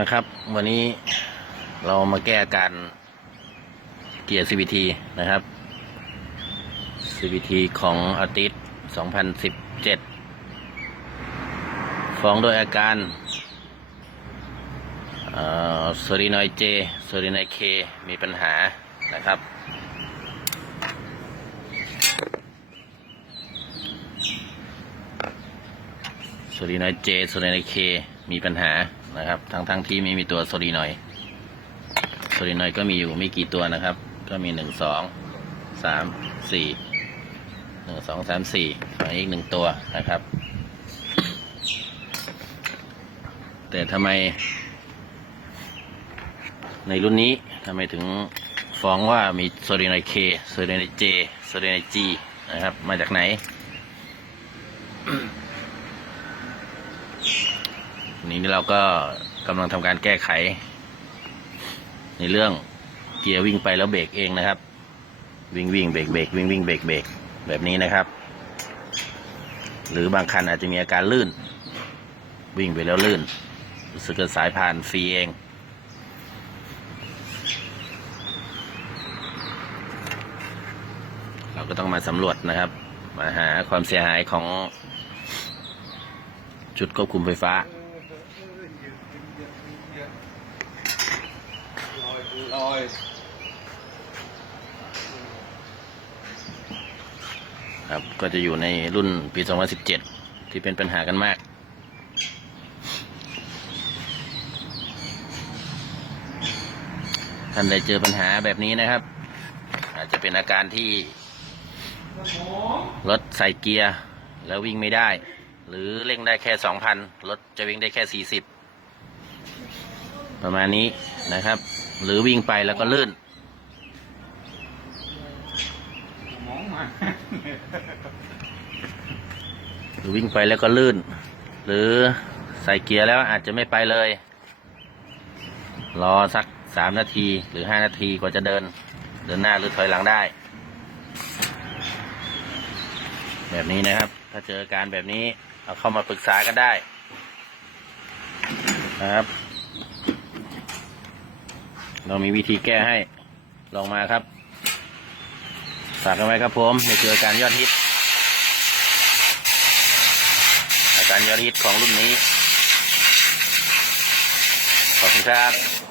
มาครับ วันนี้เรามาแก้อาการเกียร์ CVT นะครับ CVT ของอาทิตย์2017 ฟ้องโดยอาการโซลินอยเจโซลินอยเคมีปัญหานะครับ โซลีนอยเจโซลีนอยเคมีปัญหา นะครับ ทั้งทั้งที่ไม่มีตัวโซลีนอยโซลีนอยก็มีอยู่ไม่กี่ตัวนะครับ ก็มีหนึ่งสองสามสี่หนึ่งสองสามสี่ฝั่งอีกหนึ่งตัวนะครับ แต่ทำไม ในรุ่นนี้ทำไมถึงฟ้องว่ามีโซลีนอยเคโซลีนอยเจโซลีนอยจีนะครับ มาจากไหน นนี้เราก็กำลังทำการแก้ไข ในเรื่องเกียร์วิ่งไปแล้วเบรกเองนะครับ วิ่งวิ่งเบรกเบรกวิ่งวิ่งเบรกเบรกแบบนี้นะครับ หรือบางคันอาจจะมีอาการลื่น วิ่งไปแล้วลื่นรู้สึกสายพานฟรีเองเราก็ต้องมาสำรวจนะครับ มาหาความเสียหายของ ชุดควบคุมไฟฟ้า ลอยครับก็จะอยู่ในรุ่นปี 2017 ที่เป็นปัญหากันมากท่านได้เจอปัญหาแบบนี้นะครับ อาจจะเป็นอาการที่รถใส่เกียร์แล้ววิ่งไม่ได้ หรือเร่งได้แค่ 2,000 รถจะวิ่งได้แค่ 40 ประมาณนี้นะครับ หรือวิ่งไปแล้วก็ลื่น มองมาหรือวิ่งไปแล้วก็ลื่น หรือใส่เกียร์แล้วอาจจะไม่ไปเลย รอสักสามนาทีหรือห้านาทีกว่าจะเดิน เดินหน้าหรือถอยหลังได้ แบบนี้นะครับ ถ้าเจออาการแบบนี้ เอาเข้ามาปรึกษากันได้นะครับ เรามีวิธีแก้ให้ ลองมาครับฝากกันไว้ครับผมในเจออาการยอดฮิต อาการยอดฮิตของรุ่นนี้ ขอบคุณครับ